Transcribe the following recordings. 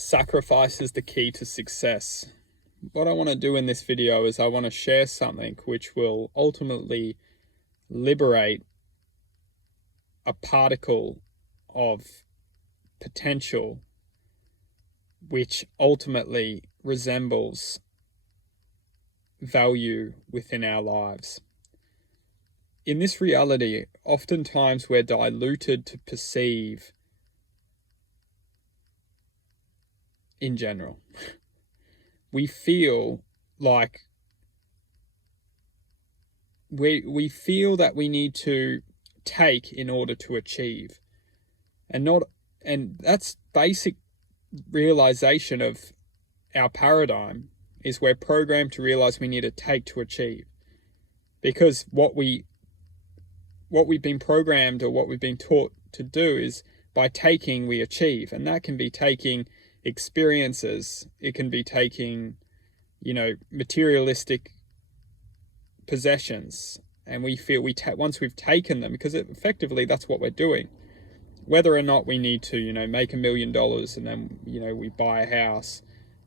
Sacrifice is the key to success. What I want to do in this video is I want to share something which will ultimately liberate a particle of potential which ultimately resembles value within our lives. In this reality, oftentimes we're diluted to perceive in general. We feel like we feel that we need to take in order to achieve. And that's basic realization of our paradigm, is we're programmed to realize we need to take to achieve. Because what we've been programmed, or what we've been taught to do, is by taking we achieve. And that can be taking experiences, it can be taking, materialistic possessions, and we feel once we've taken them, because effectively that's what we're doing, whether or not we need to make $1 million and then we buy a house.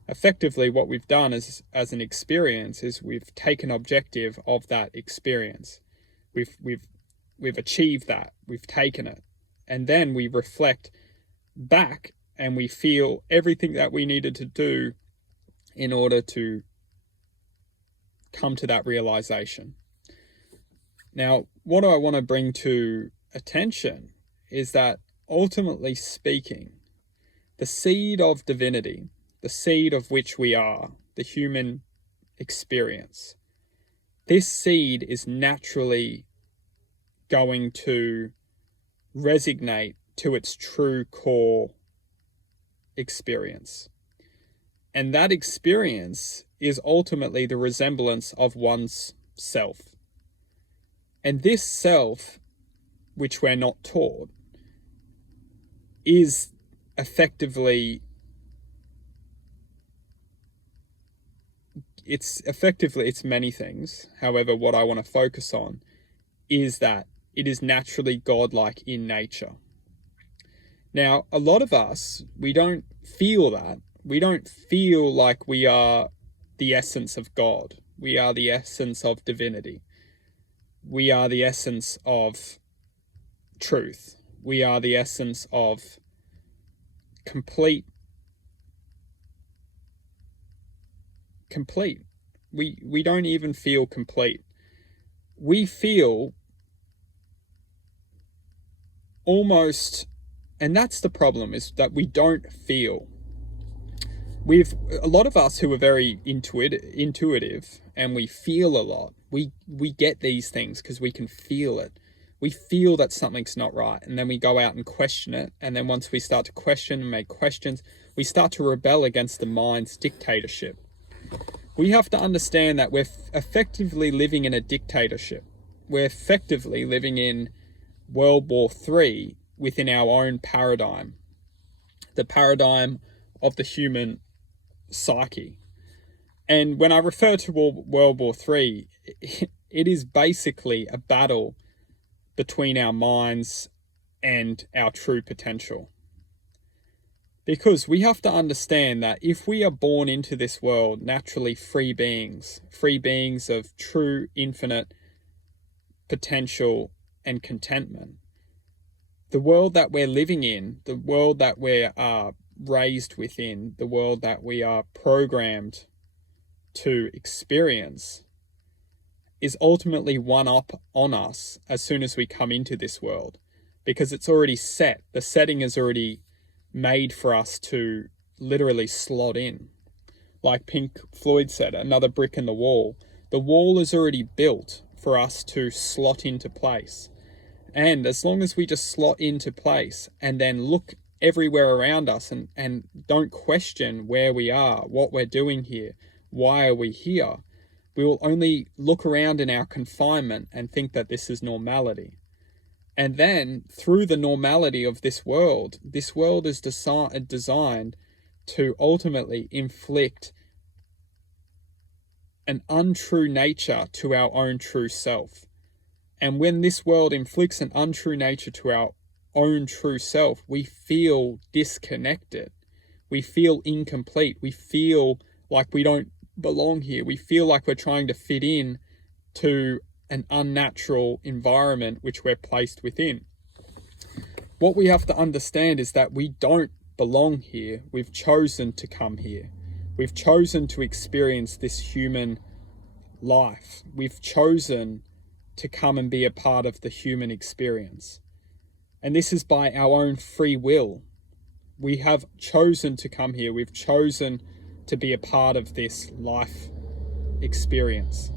Effectively what we've done as an experience is we've taken objective of that experience. We've achieved that, we've taken it, and then we reflect back and we feel everything that we needed to do in order to come to that realization. Now, what I want to bring to attention is that, ultimately speaking, the seed of divinity, the seed of which we are, the human experience, this seed is naturally going to resonate to its true core experience. And that experience is ultimately the resemblance of one's self. And this self, which we're not taught, is effectively, it's many things. However, what I want to focus on is that it is naturally godlike in nature. Now, a lot of us, we don't feel that. We don't feel like we are the essence of God. We are the essence of divinity. We are the essence of truth. We are the essence of complete. We don't even feel complete. We feel almost, and that's the problem, is that we don't feel. A lot of us who are very intuitive and we feel a lot, we get these things because we can feel it. We feel that something's not right, and then we go out and question it. And then once we start to question and make questions, we start to rebel against the mind's dictatorship. We have to understand that we're effectively living in a dictatorship. We're effectively living in World War III within our own paradigm, the paradigm of the human psyche. And when I refer to World War III, it is basically a battle between our minds and our true potential. Because we have to understand that if we are born into this world naturally free beings of true infinite potential and contentment, the world that we're living in, the world that we are raised within, the world that we are programmed to experience, is ultimately one up on us as soon as we come into this world, because it's already set. The setting is already made for us to literally slot in. Like Pink Floyd said, another brick in the wall. The wall is already built for us to slot into place. And as long as we just slot into place and then look everywhere around us and don't question where we are, what we're doing here, why are we here, we will only look around in our confinement and think that this is normality. And then through the normality of this world is designed to ultimately inflict an untrue nature to our own true self. And when this world inflicts an untrue nature to our own true self, we feel disconnected. We feel incomplete. We feel like we don't belong here. We feel like we're trying to fit in to an unnatural environment which we're placed within. What we have to understand is that we don't belong here. We've chosen to come here. We've chosen to experience this human life. We've chosen to come and be a part of the human experience. And this is by our own free will. We have chosen to come here. We've chosen to be a part of this life experience.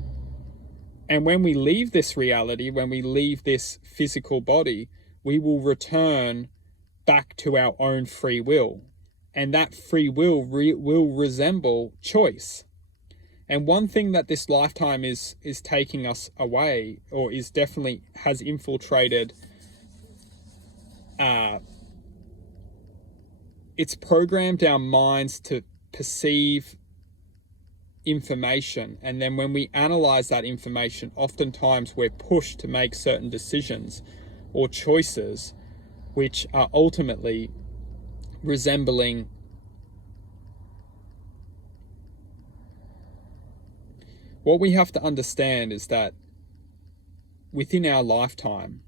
And when we leave this reality, when we leave this physical body, we will return back to our own free will. And that free will will resemble choice. And one thing that this lifetime is taking us away, or is definitely has infiltrated, it's programmed our minds to perceive information. And then when we analyze that information, oftentimes we're pushed to make certain decisions or choices which are ultimately resembling what we have to understand is that within our lifetime,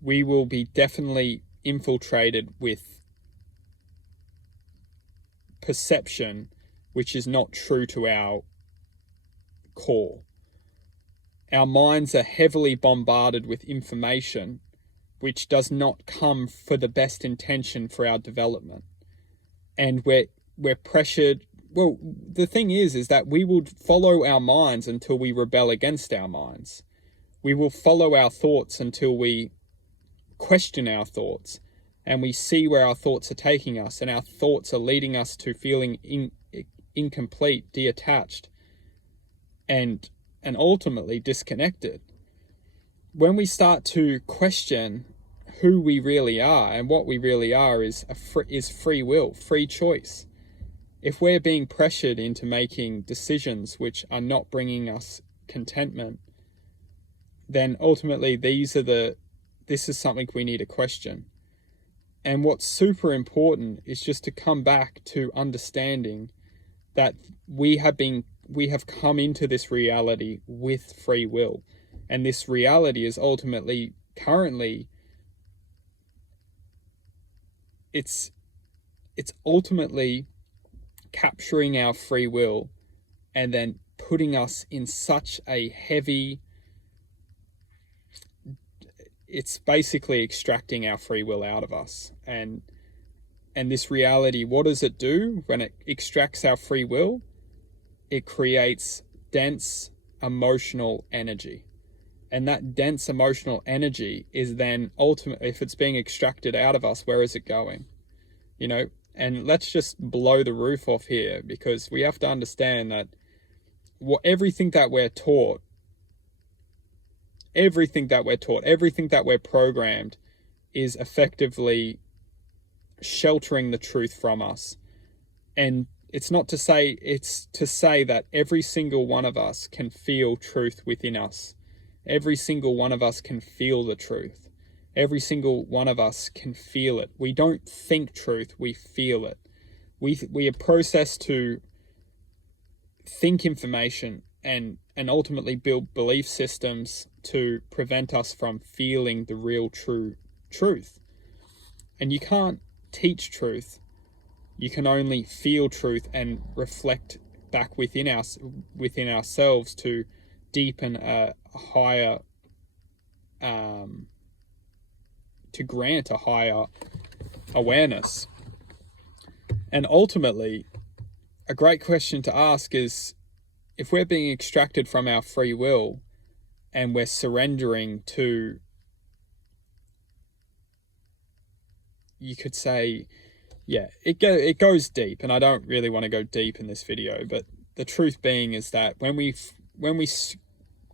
we will be definitely infiltrated with perception which is not true to our core. Our minds are heavily bombarded with information which does not come for the best intention for our development. And we're pressured. Well, the thing is that we will follow our minds until we rebel against our minds. We will follow our thoughts until we question our thoughts and we see where our thoughts are taking us, and our thoughts are leading us to feeling incomplete, detached, and ultimately disconnected. When we start to question who we really are and what we really are is free will, free choice. If we're being pressured into making decisions which are not bringing us contentment, then ultimately this is something we need to question. And what's super important is just to come back to understanding that we have come into this reality with free will. And this reality is ultimately, currently, it's ultimately capturing our free will and then putting us in such a heavy, it's basically extracting our free will out of us. And this reality, what does it do when it extracts our free will? It creates dense emotional energy. And that dense emotional energy is then ultimately, if it's being extracted out of us, where is it going? And let's just blow the roof off here, because we have to understand that everything that we're taught, everything that we're programmed is effectively sheltering the truth from us. And it's to say that every single one of us can feel truth within us. Every single one of us can feel the truth. Every single one of us can feel it. We don't think truth, we feel it. We are processed to think information and ultimately build belief systems to prevent us from feeling the real true truth. And you can't teach truth. You can only feel truth and reflect back within ourselves to deepen a higher, to grant a higher awareness. And ultimately, a great question to ask is, if we're being extracted from our free will and we're surrendering to, you could say, yeah, it goes deep, and I don't really want to go deep in this video, but the truth being is that when we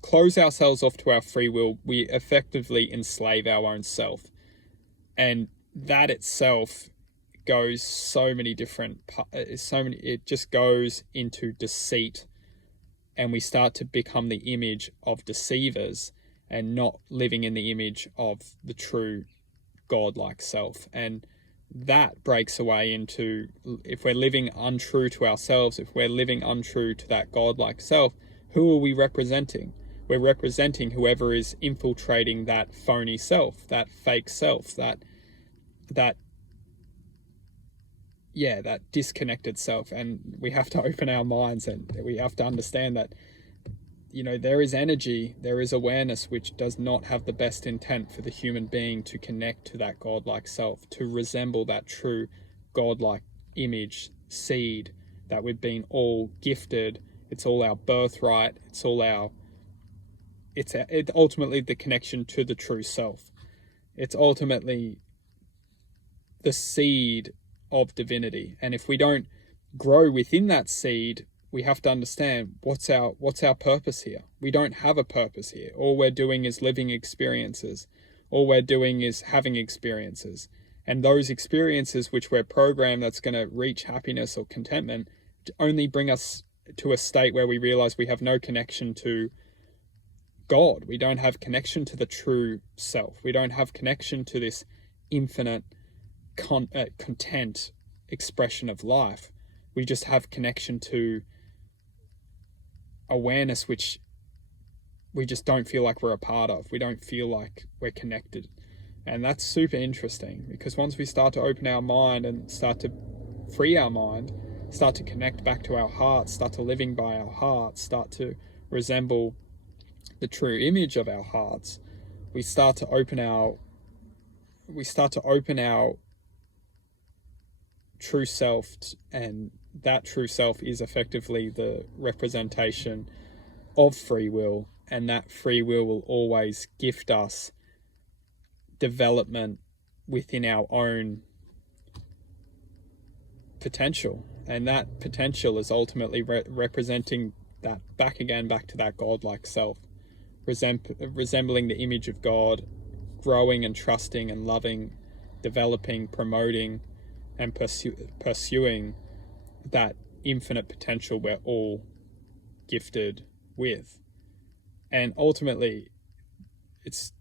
close ourselves off to our free will, we effectively enslave our own self. And that itself goes it just goes into deceit, and we start to become the image of deceivers and not living in the image of the true God-like self. And that breaks away into, if we're living untrue to ourselves, if we're living untrue to that godlike self, who are we representing? We're representing whoever is infiltrating that phony self, that fake self, that disconnected self. And we have to open our minds, and we have to understand that, there is energy, there is awareness which does not have the best intent for the human being to connect to that godlike self, to resemble that true godlike image, seed that we've been all gifted. It's all our birthright. It's ultimately the connection to the true self. It's ultimately the seed of divinity. And if we don't grow within that seed, we have to understand what's our purpose here. We don't have a purpose here. All we're doing is living experiences. All we're doing is having experiences. And those experiences which we're programmed that's going to reach happiness or contentment only bring us to a state where we realize we have no connection to God. We don't have connection to the true self. We don't have connection to this infinite content expression of life. We just have connection to awareness which we just don't feel like we're a part of. We don't feel like we're connected. And that's super interesting, because once we start to open our mind and start to free our mind, start to connect back to our hearts, start to living by our hearts, start to resemble the true image of our hearts, we start to open our true self, and that true self is effectively the representation of free will, and that free will always gift us development within our own potential, and that potential is ultimately representing that back to that godlike self, resembling the image of God, growing and trusting and loving, developing, promoting, and pursuing that infinite potential we're all gifted with. And ultimately, it's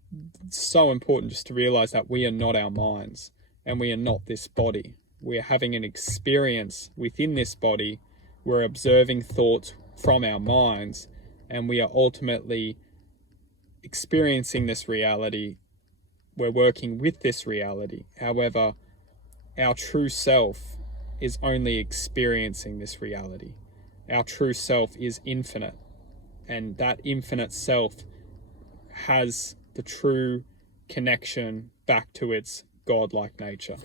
so important just to realize that we are not our minds, and we are not this body. We are having an experience within this body. We're observing thoughts from our minds, and we are ultimately experiencing this reality. We're working with this reality. However, our true self is only experiencing this reality. Our true self is infinite, and that infinite self has the true connection back to its godlike nature.